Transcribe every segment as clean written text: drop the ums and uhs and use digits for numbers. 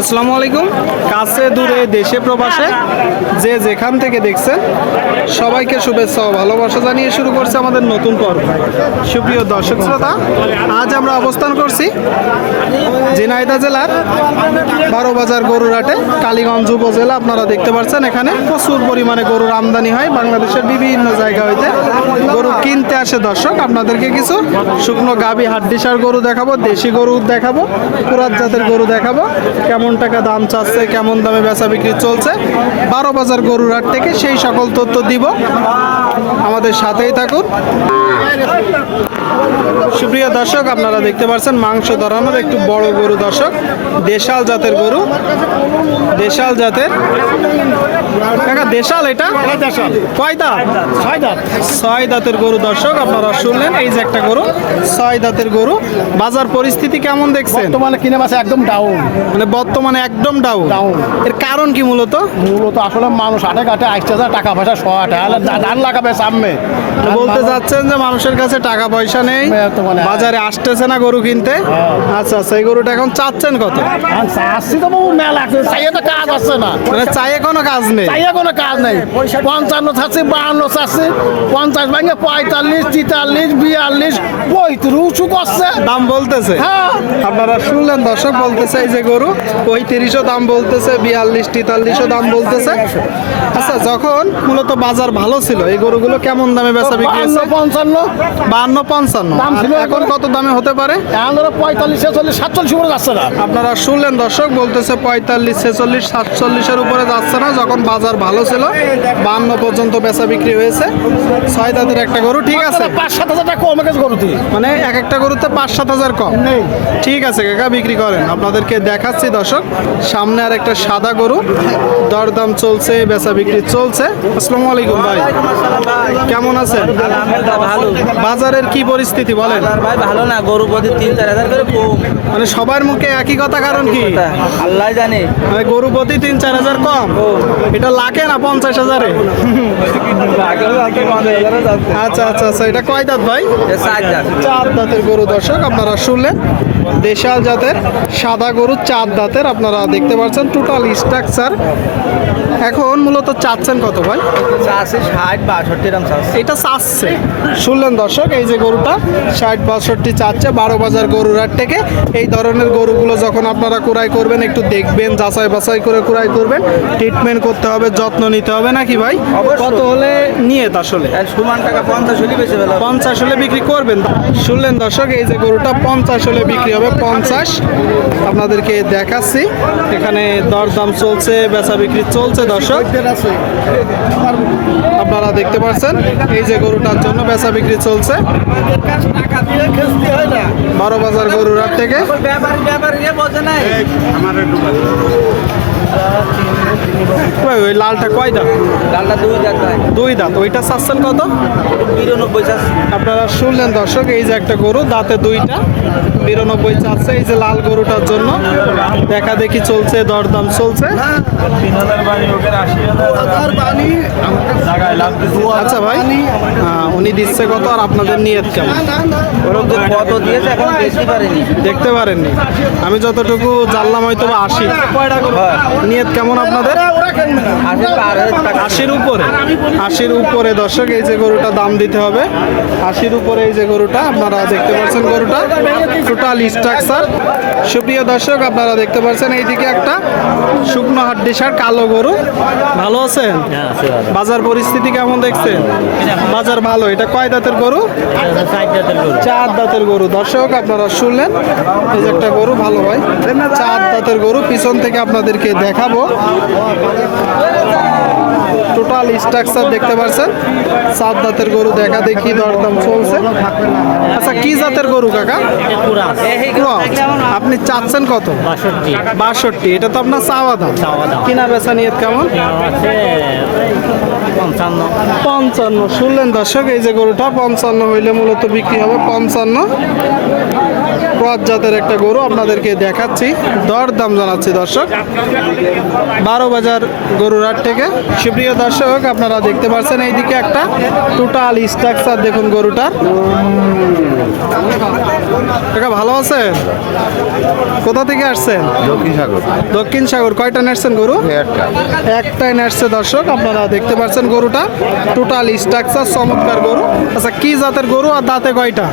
আসসালামু আলাইকুম। কাছে দূরে দেশে প্রবাসে যে যেখান থেকে দেখছেন সবাইকে শুভেচ্ছা ও ভালোবাসা জানিয়ে শুরু করছে আমাদের নতুন পর্ব। সুপ্রিয় দর্শক শ্রোতা, আজ আমরা অবস্থান করছি ঝিনাইদহ জেলার 12 বাজার গরুর হাটে, কালীগঞ্জ উপজেলা। আপনারা দেখতে পাচ্ছেন এখানে প্রচুর পরিমাণে গরুর আমদানি হয়। বাংলাদেশের বিভিন্ন জায়গা হইতে গরু কিনতে আসে দর্শক। আপনাদেরকে কিছু শুকনো গাভী হাড্ডিসার গরু দেখাবো, দেশি গরু দেখাবো, পুরাত জাতের গরু দেখাবো, কেমন টাকা দাম চাচ্ছে, কেমন দামে বেচা বিক্রি চলছে 12 বাজার গরুর হাট থেকে, সেই সকল তথ্য দিব। আমাদের সাথেই থাকুন। সুপ্রিয় দর্শক, আপনারা দেখতে পাচ্ছেন মাংস ধরানোর একটু বড় গরু দর্শক, দেশাল জাতের গরু, দেশাল জাতের। কাকা দেশাল এটা কয় দাঁত? 6 দাঁত। 6 দাঁতের গরু দর্শক, আপনারা শুনলেন। এই যে একটা গরু 6 দাঁতের গরু। বাজার পরিস্থিতি কেমন দেখছেন? বর্তমানে কিনে মাসে একদম ডাউন, মানে বর্তমানে একদম ডাউন। এর কারণ কি মূলত? আসলে মানুষ হাটে ঘাটে আসতে যায়, টাকা পয়সা শর্ট, ধান লাগাবে সামনে। বলতে যাচ্ছেন যে মানুষের কাছে টাকা পয়সা নেই, বাজারে আসতেছে না গরু কিনতে। আচ্ছা আচ্ছা, এই গরুটা এখন চাচ্ছেন কত? চাচ্ছি তো বহু মেলা, চাইয়ে তো কাজ আছে না, মানে চাইয়ে কোনো কাজ নেই, চাইয়ে কোনো কাজ নেই। 55 চাচ্ছি, 52 চাচ্ছি, 50 ভাঙে 45, 43, 42, 35 করছে দাম বলতেছে। হ্যাঁ, আপনারা শুনলেন দর্শক, বলতেছে এই যে গরু 35ও দাম বলতেছে, 42, 43ও দাম বলতেছে। আচ্ছা, যখন মূলত বাজার ভালো ছিল এই গরুগুলো কেমন দামে বেচা বিক্রি হচ্ছে? 55, 52, 55 দাম ছিল। এখন কত দামে হতে পারে? এখন ধরো 45, 46, 47 উপরে যাচ্ছে না। আপনারা শুনলেন দর্শক, বলতেছে 45, 46, 47-এর উপরে যাচ্ছে না। যখন বাজার ভালো ছিল 52 পর্যন্ত বেচা বিক্রি হয়েছে। 6 দাঁতের একটা গরু, ঠিক আছে। 5-7 হাজার টাকা কমে গেছে গরুতে, মানে এক একটা গরুতে 5-7 হাজার কম। ঠিক আছে কাকা, বিক্রি করেন। আপনাদেরকে দেখাচ্ছি দর্শক, সামনে আর একটা সাদা গরু, দরদাম চলছে, বেচা বিক্রি চলছে। আসসালামু আলাইকুম ভাই, কেমন আছেন? ভালো। বাজারের কি পরিস্থিতি বলেন? ভাই ভালো না, গরু প্রতি 3-4 হাজার করে কম। মানে সবার মুখে একই কথা, কারণ কি? আল্লাহ জানে। মানে গরু প্রতি 3-4 হাজার কম। এটা লাখে না 50 হাজারে? আচ্ছা আচ্ছা আচ্ছা, এটা কয় দাঁত ভাই? 4 দাঁতের গরু দর্শক, আপনারা শুনলেন। দেশাল জাতের সাদা গরু, 4 দাঁতের। আপনারা দেখতে পাচ্ছেন টোটাল স্ট্রাকচার। এখন মূলত চাচ্ছেন কত ভাই? 60-62 এরকম চাচ্ছে। এটা চাচ্ছে, শুনলেন দর্শক, এই যে গরুটা 60-62 চাচ্ছে 12 বাজার গরুর হাট থেকে। এই ধরনের গরুগুলো যখন আপনারা ক্রয় করবেন একটু দেখবেন, যাচাই বাছাই করে ক্রয় করবেন। ট্রিটমেন্ট করতে হবে, যত্ন নিতে হবে, নাকি ভাই? কত হলে নিয়ত আসলে? সমান টাকা 50 হলে বেশি ভালো। 50 হলে বিক্রি করবেন। শুনলেন দর্শক, এই যে গরুটা 50 হলে বিক্রি হবে। 50 আপনাদেরকে দেখাচ্ছি। এখানে দরদাম চলছে, বেচা বিক্রি চলছে দর্শক, আপনারা দেখতে পাচ্ছেন। এই যে গরুটার জন্য বেচা বিক্রি চলছে 12 বাজার গরুর হাট থেকে। ওই লালটা কয় দাঁত? ডালটা 2 দাঁত ভাই। 2 দাঁত। ওইটা চাচ্ছেন কত? 93 চাচ্ছে। আপনারা শুনলেন দর্শক, এই যে একটা গরু দাঁতে 2টা, 92 চাচ্ছে। এই যে লাল গরুটার জন্য দেখা দেখি চলছে, দরদাম চলছে। আচ্ছা ভাই, উনি দিচ্ছে কত আর আপনাদের নিয়ত কেমন? কত দিয়েছে এখন দেখতে পারেনি। দেখতে পারেননি? আমি যতটুকু জানলাম হয়তো 80। নিয়ত কেমন আপনাদের? 80-র উপরে। 80-র উপরে দর্শক, এই যে গরুটা দাম দিতে হবে 80-র উপরে। এই যে গরুটা আপনারা দেখতে পাচ্ছেন, গরুটা টোটাল স্ট্রাকচার। সুপ্রিয় দর্শক, আপনারা দেখতে পাচ্ছেন এইদিকে একটা শুকনো হাড্ডিসার কালো গরু। ভালো আছেন? বাজার পরিস্থিতি কেমন দেখছেন? বাজার ভালো। এটা কয় দাঁতের গরু? 4 দাঁতের গরু দর্শক, আপনারা শুনলেন। এই যে একটা গরু, ভালো ভাই, 4 দাঁতের গরু। পিছন থেকে আপনাদেরকে দেখাবো। টোটাল স্ট্রাকচার দেখতে পাচ্ছেন। 4 দাঁতের গরু, দেখা দেখি দরদাম চলছে। আচ্ছা, কি জাতের গরু কাকা? আপনি চাচ্ছেন কত? 62। এটা তো আপনার চাওয়া দাম। কিনা বেচা নিয়ত কেমন? 55। শুনলেন দর্শক, এই যে গরুটা 55 হইলে মূলত বিক্রি হবে 55। ক্রস জাতের একটা গরু আপনাদেরকে দেখাচ্ছি, দর দাম জানাচ্ছি দর্শক। 12 বাজার গরুর হাট থেকে। সুপ্রিয় দর্শক, আপনারা দেখতে পাচ্ছেন এইদিকে একটা টোটাল স্ট্রাকচার দেখুন গরুটার। কাকা ভালো আছেন? কোথা থেকে আসছেন? দক্ষিণ সাগর দক্ষিণ সাগর। কয়টা নেসছেন গরু? একটা একটাই নেসছে দর্শক, আপনারা দেখতে পাচ্ছেন গরুটা টোটাল স্ট্রাকচার চমৎকার গরু। আচ্ছা, কি জাতের গরু আর দাঁতে কয়টা?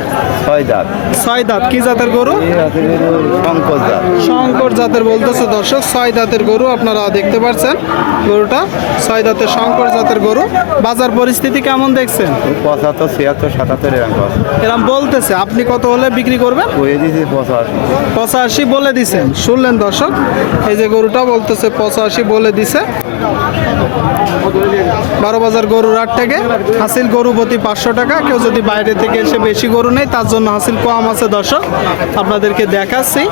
6 দাঁত 6 দাঁত। কি জাতের গরু? শঙ্কর দাঁত শঙ্কর জাতের বলতেছে দর্শক, 6 দাঁতের গরু আপনারা দেখতে পাচ্ছেন গরুটা 6 দাঁতের শঙ্কর জাতের গরু। বাজার পরিস্থিতি কেমন দেখছেন? 75 76 77 এরকম আছে। এরকম বলতেছে, আপনি কত হলে বিক্রি করবেন? কয়ে দিয়েছি 85 85 বলে দিছেন। শুনলেন দর্শক, এই যে গরুটা বলতেছে 85 বলে দিছে। 12 বাজার গরুর হাট থেকে হাসিল গরু প্রতি 500 টাকা। কেউ যদি বাইরে থেকে এসে বেশি গরু নেই তার জন্য হাসিল কম আছে দর্শক, আপনাদেরকে দেখাচ্ছি,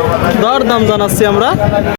দর দাম জানাচ্ছি আমরা।